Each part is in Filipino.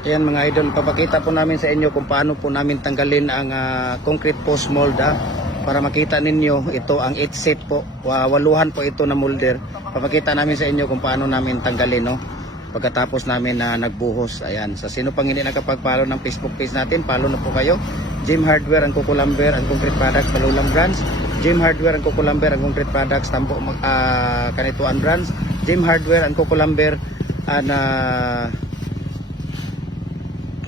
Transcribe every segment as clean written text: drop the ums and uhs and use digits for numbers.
Ayan mga idol, papakita po namin sa inyo kung paano po namin tanggalin ang concrete post mold para makita ninyo ito ang 8 set po, waluhan po ito na molder. Papakita namin sa inyo kung paano namin tanggalin, no, pagkatapos namin na nagbuhos. Ayan, sa sino pang hindi nakapag-follow ng Facebook page natin, follow na po kayo. Jim Hardware and Kukulamber and Concrete Products, Palulang Branch. Jim Hardware and Kukulamber and Concrete Products, Tambo Kanituan Branch. Jim Hardware and Kukulamber and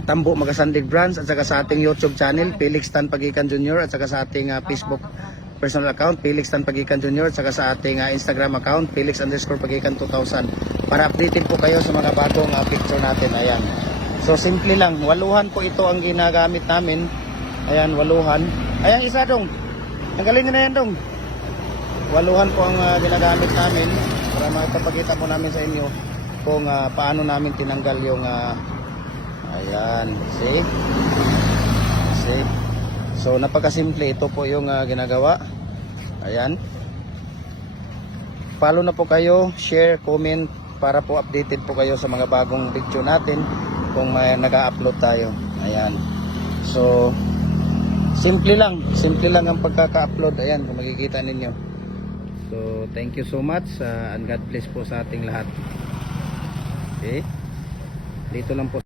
Tambo Magasandig Branch, at saka sa ating YouTube channel Felix Tan Pagikan Jr., at saka sa ating Facebook personal account Felix Tan Pagikan Jr., at saka sa ating Instagram account Felix_Pagikan 2000 para updated po kayo sa mga bagong picture natin. Ayan, so simple lang, waluhan po ito ang ginagamit namin. Ayan, waluhan. Ayan, isa dong, tanggalin nyo na yan dong. Waluhan po ang ginagamit namin para makapagpakita po namin sa inyo kung paano namin tinanggal yung ayan, see? So napakasimple, ito po yung ginagawa. Ayan, follow na po kayo, share, comment para po updated po kayo sa mga bagong video natin kung may nag-upload tayo. Ayan, so simple lang ang pagkaka-upload. Ayan, kung makikita ninyo. So thank you so much and God bless po sa ating lahat. Okay, dito lang po.